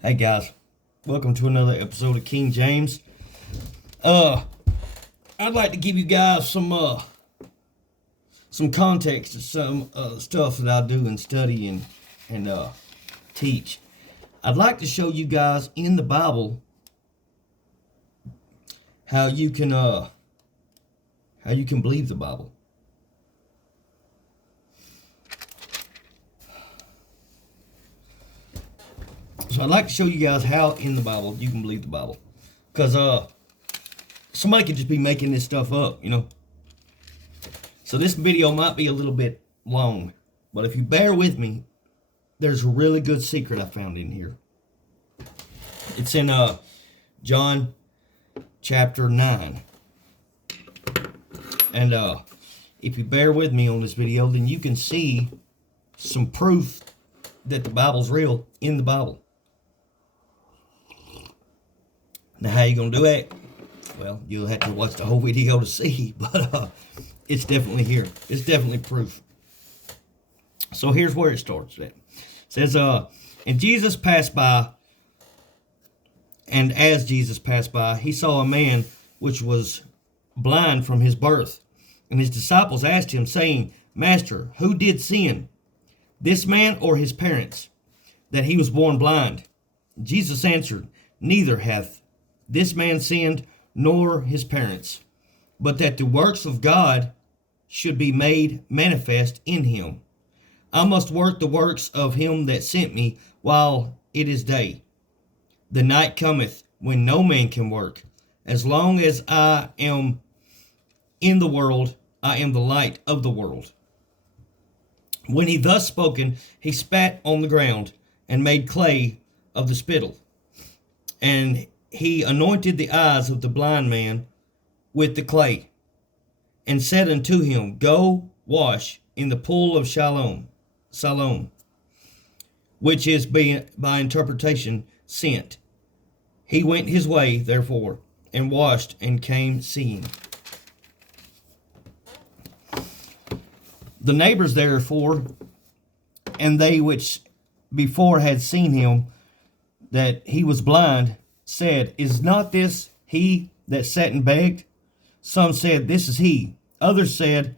Hey guys, welcome to another episode of King James. I'd like to give you guys some context to some stuff that I do and study and teach. I'd like to show you guys in the Bible how you can believe the Bible. So I'd like to show you guys how in the Bible you can believe the Bible. Because somebody could just be making this stuff up, you know. So this video might be a little bit long. But if you bear with me, there's a really good secret I found in here. It's in John chapter 9. And if you bear with me on this video, then you can see some proof that the Bible's real in the Bible. Now, how you going to do it? Well, you'll have to watch the whole video to see, but it's definitely here. It's definitely proof. So here's where it starts at. It says, and Jesus passed by, and as Jesus passed by, he saw a man which was blind from his birth. And his disciples asked him, saying, Master, who did sin, this man or his parents, that he was born blind? Jesus answered, Neither hath this man sinned, nor his parents, but that the works of God should be made manifest in him. I must work the works of him that sent me while it is day. The night cometh when no man can work. As long as I am in the world, I am the light of the world. When he thus spoken, he spat on the ground and made clay of the spittle. And he anointed the eyes of the blind man with the clay, and said unto him, Go wash in the pool of Siloam, which is by interpretation sent. He went his way, therefore, and washed, and came seeing. The neighbors therefore, and they which before had seen him, that he was blind, said, Is not this he that sat and begged? Some said, This is he. Others said,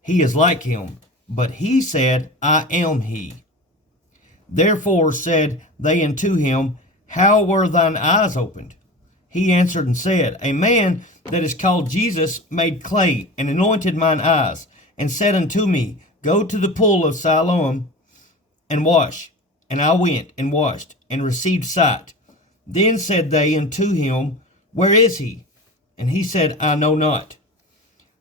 He is like him. But he said, I am he. Therefore said they unto him, How were thine eyes opened? He answered and said, A man that is called Jesus made clay, and anointed mine eyes, and said unto me, Go to the pool of Siloam, and wash. And I went and washed, and received sight. Then said they unto him, Where is he? And he said, I know not.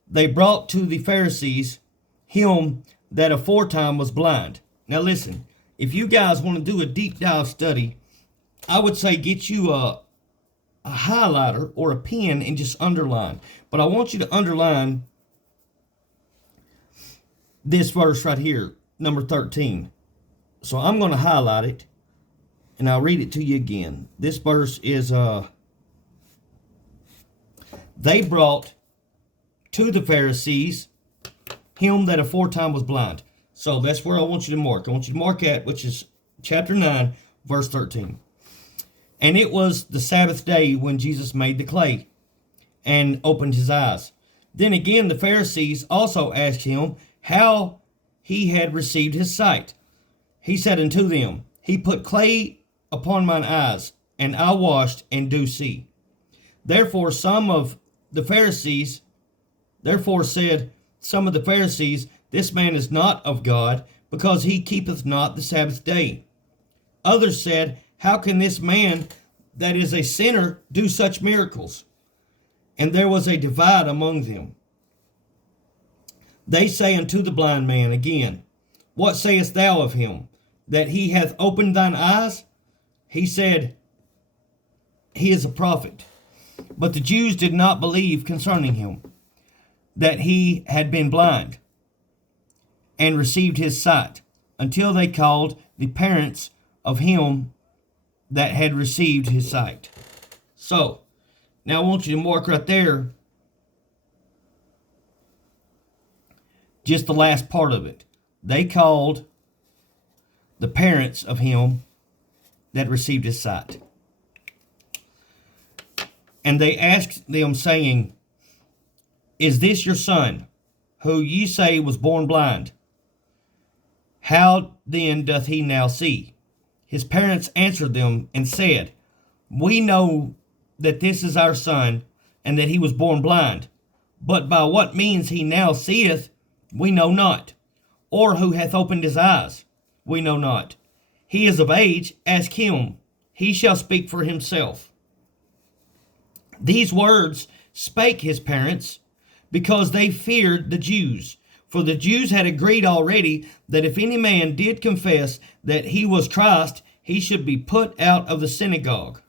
They brought to the Pharisees him that aforetime was blind. Now listen, if you guys want to do a deep dive study, I would say get you a highlighter or a pen and just underline. But I want you to underline this verse right here, number 13. So I'm going to highlight it, and I'll read it to you again. This verse is, they brought to the Pharisees him that aforetime was blind. So that's where I want you to mark. I want you to mark at, which is chapter 9, verse 13. And it was the Sabbath day when Jesus made the clay and opened his eyes. Then again the Pharisees also asked him how he had received his sight. He said unto them, He put clay upon mine eyes, and I washed, and do see. Therefore said some of the Pharisees, This man is not of God, because he keepeth not the Sabbath day. Others said, How can this man that is a sinner do such miracles? And there was a divide among them. They say unto the blind man again, What sayest thou of him, that he hath opened thine eyes? He said, He is a prophet. But the Jews did not believe concerning him, that he had been blind, and received his sight, until they called the parents of him that had received his sight. So, now I want you to mark right there just the last part of it. They called the parents of him that received his sight. And they asked them, saying, Is this your son, who ye say was born blind? How then doth he now see? His parents answered them and said, We know that this is our son, and that he was born blind. But by what means he now seeth, we know not. Or who hath opened his eyes, we know not. He is of age, ask him. He shall speak for himself. These words spake his parents, because they feared the Jews. For the Jews had agreed already that if any man did confess that he was Christ, he should be put out of the synagogue.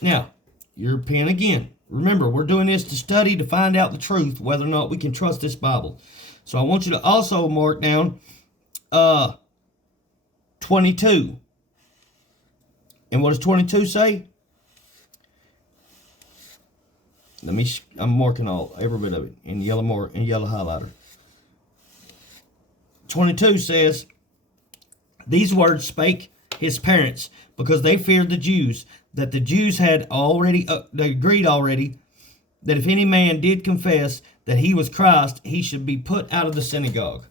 Now, your pen again. Remember, we're doing this to study to find out the truth, whether or not we can trust this Bible. So I want you to also mark down 22. And what does 22 say? I'm marking every bit of it in yellow highlighter. 22 says, These words spake his parents, because they feared the Jews, that the Jews had already they agreed already that if any man did confess that he was Christ, he should be put out of the synagogue.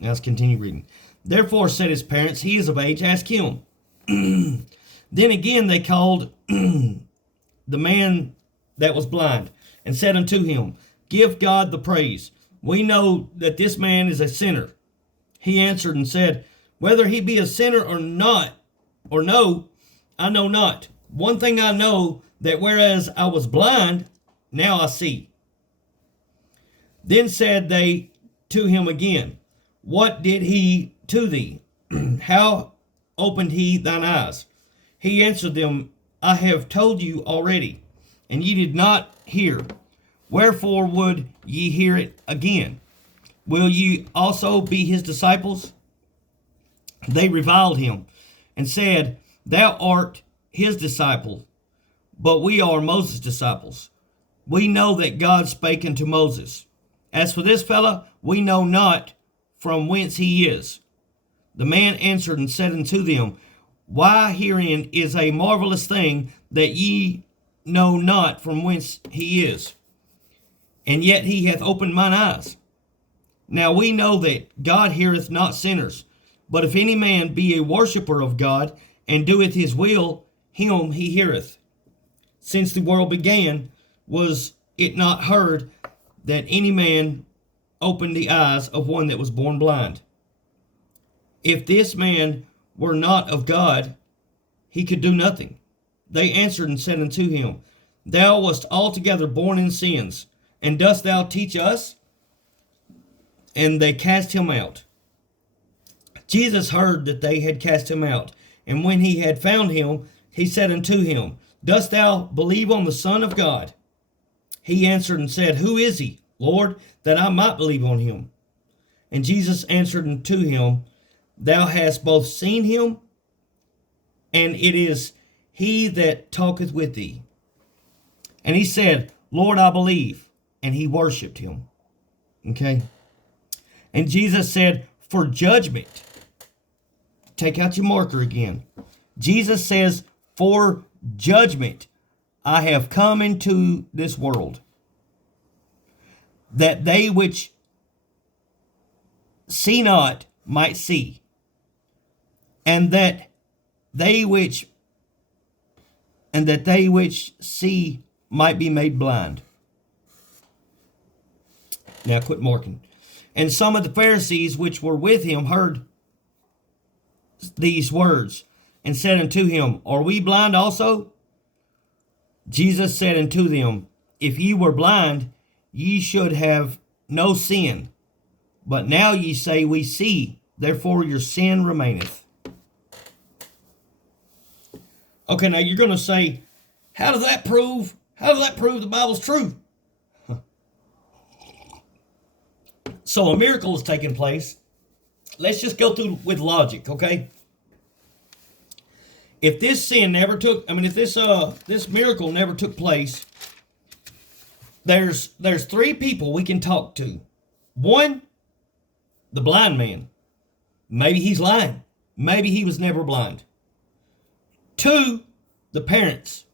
Now let's continue reading. Therefore said his parents, He is of age, ask him. Then again they called the man that was blind, and said unto him, Give God the praise. We know that this man is a sinner. He answered and said, Whether he be a sinner or not, or no, I know not. One thing I know, that whereas I was blind, now I see. Then said they to him again, What did he to thee? How opened he thine eyes? He answered them, I have told you already, and ye did not hear. Wherefore would ye hear it again? Will ye also be his disciples? They reviled him, and said, Thou art his disciple, but we are Moses' disciples. We know that God spake unto Moses. As for this fellow, we know not from whence he is. The man answered and said unto them, Why herein is a marvelous thing, that ye know not from whence he is, and yet he hath opened mine eyes. Now we know that God heareth not sinners, but if any man be a worshipper of God, and doeth his will, him he heareth. Since the world began, was it not heard that any man opened the eyes of one that was born blind? If this man were not of God, he could do nothing. They answered and said unto him, Thou wast altogether born in sins, and dost thou teach us? And they cast him out. Jesus heard that they had cast him out, and when he had found him, he said unto him, Dost thou believe on the Son of God? He answered and said, Who is he, Lord, that I might believe on him? And Jesus answered unto him, Thou hast both seen him, and it is he that talketh with thee. And he said, Lord, I believe. And he worshipped him. Okay. And Jesus said, For judgment. Take out your marker again. Jesus says, For judgment I have come into this world, that they which see not might see, and that they which see might be made blind. Now quit marking. And some of the Pharisees which were with him heard these words, and said unto him, Are we blind also? Jesus said unto them, If ye were blind, ye should have no sin. But now ye say, We see, therefore your sin remaineth. Okay, now you're going to say, How does that prove the Bible's true? So a miracle is taking place. Let's just go through with logic, okay? If this miracle never took place, there's three people we can talk to. One, the blind man. Maybe he's lying. Maybe he was never blind. Two, the parents.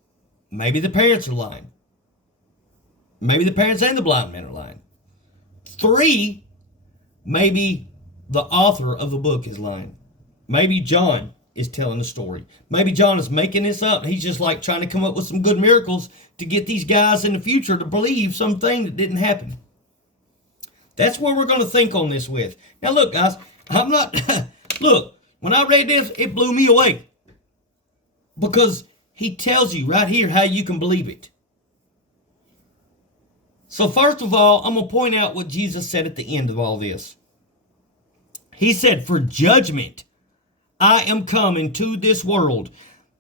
Maybe the parents are lying. Maybe the parents and the blind man are lying. Three, maybe the author of the book is lying. Maybe John is telling the story. Maybe John is making this up. He's just like trying to come up with some good miracles to get these guys in the future to believe something that didn't happen. That's where we're going to think on this with. Now look, guys, I'm not, look, when I read this, it blew me away. Because he tells you right here how you can believe it. So first of all, I'm going to point out what Jesus said at the end of all this. He said, for judgment I am come into this world,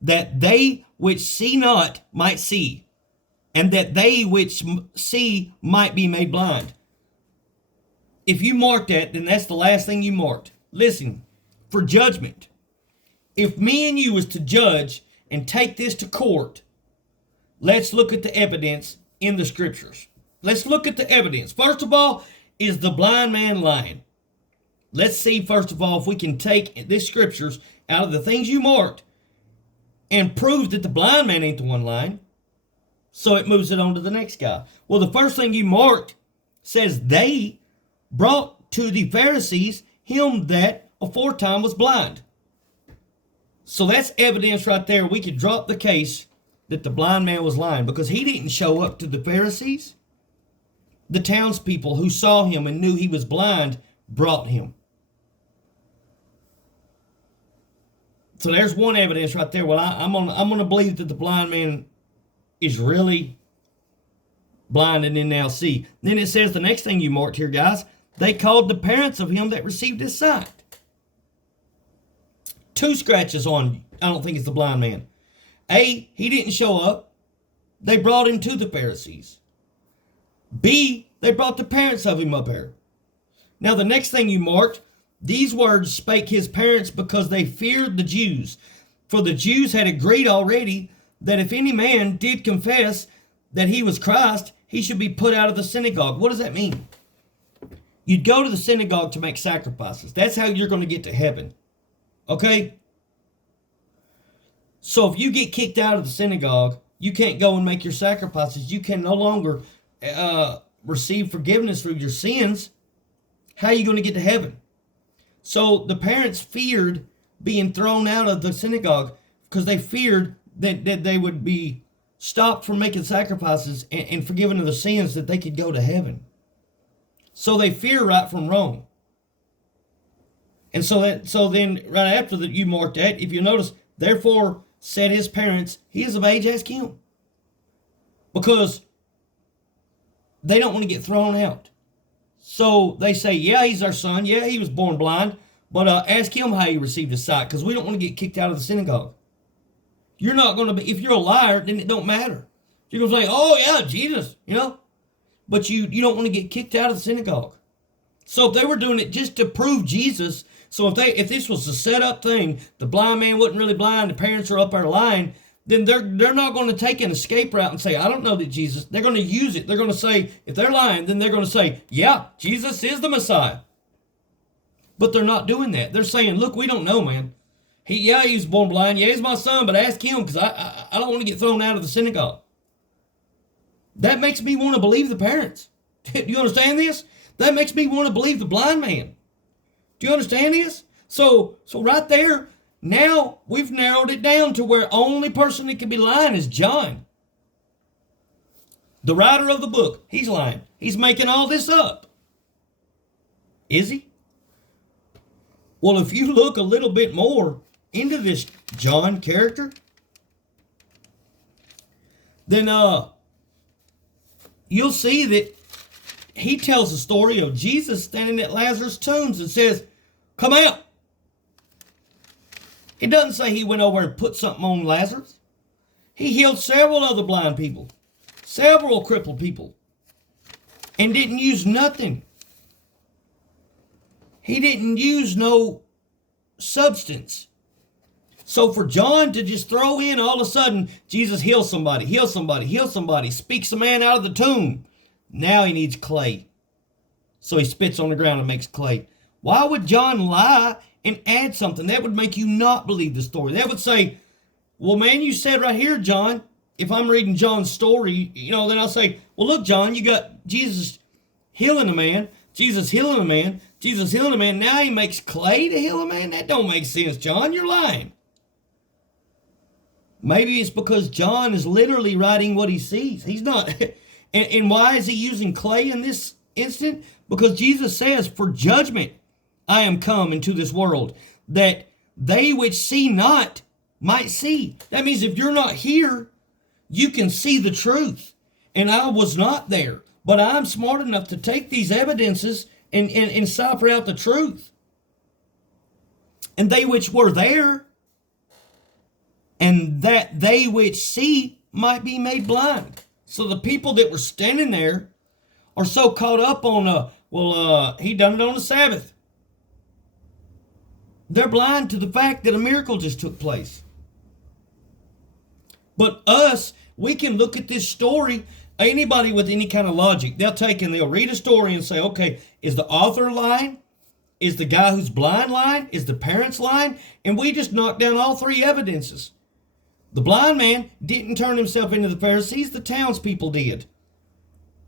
that they which see not might see, and that they which see might be made blind. If you mark that, then that's the last thing you marked. Listen, for judgment. If me and you was to judge and take this to court, let's look at the evidence in the scriptures. Let's look at the evidence. First of all, is the blind man lying? Let's see, first of all, if we can take these scriptures out of the things you marked and prove that the blind man ain't the one lying. So it moves it on to the next guy. Well, the first thing you marked says they brought to the Pharisees him that aforetime was blind. So that's evidence right there. We could drop the case that the blind man was lying because he didn't show up to the Pharisees. The townspeople who saw him and knew he was blind brought him. So there's one evidence right there. Well, I'm gonna believe that the blind man is really blind and then now see. Then it says the next thing you marked here, guys. They called the parents of him that received his sight. 2 scratches on, I don't think it's the blind man. A, he didn't show up. They brought him to the Pharisees. B, they brought the parents of him up here. Now the next thing you marked, these words spake his parents because they feared the Jews. For the Jews had agreed already that if any man did confess that he was Christ, he should be put out of the synagogue. What does that mean? You'd go to the synagogue to make sacrifices. That's how you're going to get to heaven. Okay? So if you get kicked out of the synagogue, you can't go and make your sacrifices. You can no longer receive forgiveness for your sins. How are you going to get to heaven? So the parents feared being thrown out of the synagogue because they feared that they would be stopped from making sacrifices and forgiven of the sins that they could go to heaven. So they fear right from wrong. And so then right after that you mark that, if you notice, therefore said his parents, he is of age, ask him. Because they don't want to get thrown out. So they say, yeah, he's our son. Yeah, he was born blind. But ask him how he received his sight, because we don't want to get kicked out of the synagogue. You're not going to be, if you're a liar, then it don't matter. You're going to say, oh yeah, Jesus, But you don't want to get kicked out of the synagogue. So if they were doing it just to prove Jesus, so if this was a set up thing, the blind man wasn't really blind, the parents are up there lying, then they're not going to take an escape route and say, I don't know that Jesus. They're going to use it. They're going to say, if they're lying, then they're going to say, yeah, Jesus is the Messiah. But they're not doing that. They're saying, look, we don't know, man. He was born blind. Yeah, he's my son, but ask him because I don't want to get thrown out of the synagogue. That makes me want to believe the parents. Do you understand this? That makes me want to believe the blind man. Do you understand this? So right there, now we've narrowed it down to where only person that can be lying is John. The writer of the book, he's lying. He's making all this up. Is he? Well, if you look a little bit more into this John character, then you'll see that he tells the story of Jesus standing at Lazarus' tombs and says, come out. It doesn't say he went over and put something on Lazarus. He healed several other blind people, several crippled people, and didn't use nothing. He didn't use no substance. So for John to just throw in all of a sudden, Jesus heals somebody, speaks a man out of the tomb. Now he needs clay. So he spits on the ground and makes clay. Why would John lie and add something? That would make you not believe the story. That would say, Well, man, you said right here, John, if I'm reading John's story, then I'll say, well, look, John, you got Jesus healing a man, Jesus healing a man, Jesus healing a man. Now he makes clay to heal a man? That don't make sense, John. You're lying. Maybe it's because John is literally writing what he sees. He's not. And why is he using clay in this instant? Because Jesus says, for judgment I am come into this world, that they which see not might see. That means if you're not here, you can see the truth. And I was not there. But I'm smart enough to take these evidences and cipher out the truth. And they which were there, and that they which see might be made blind. So the people that were standing there are so caught up on, he done it on the Sabbath. They're blind to the fact that a miracle just took place. But us, we can look at this story. Anybody with any kind of logic, they'll read a story and say, okay, is the author lying? Is the guy who's blind lying? Is the parents lying? And we just knock down all three evidences. The blind man didn't turn himself into the Pharisees. The townspeople did.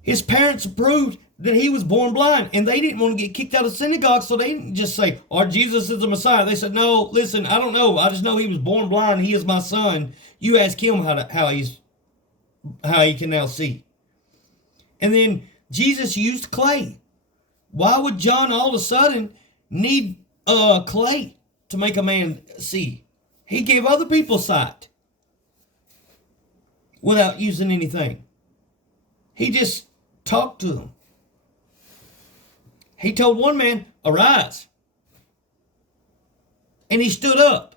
His parents approved that he was born blind, and they didn't want to get kicked out of synagogue, so they didn't just say, Jesus is the Messiah. They said, no, listen, I don't know. I just know he was born blind. He is my son. You ask him how he can now see. And then Jesus used clay. Why would John all of a sudden need clay to make a man see? He gave other people sight without using anything. He just talked to them. He told one man, arise. And he stood up.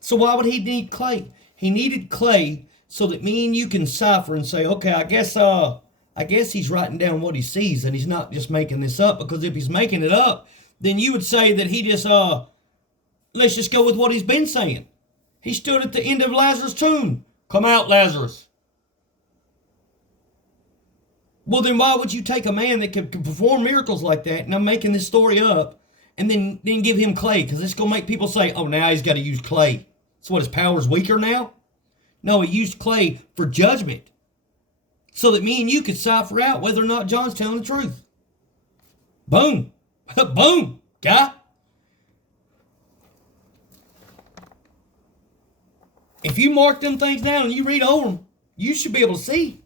So why would he need clay? He needed clay so that me and you can cipher and say, okay, I guess he's writing down what he sees and he's not just making this up. Because if he's making it up, then you would say that he just, let's just go with what he's been saying. He stood at the end of Lazarus' tomb. Come out, Lazarus. Well, then why would you take a man that can perform miracles like that, and I'm making this story up, and then give him clay? Because it's going to make people say, oh, now he's got to use clay. So what, his power's weaker now? No, he used clay for judgment. So that me and you could cipher out whether or not John's telling the truth. Boom. Boom, guy. If you mark them things down and you read over them, you should be able to see.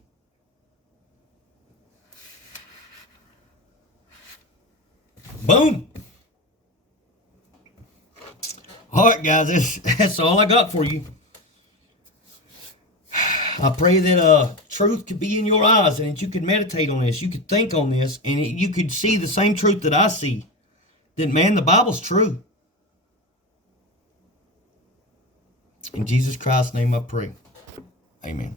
Boom. All right, guys, that's all I got for you. I pray that truth could be in your eyes and that you could meditate on this. You could think on this and you could see the same truth that I see. That, man, the Bible's true. In Jesus Christ's name I pray. Amen.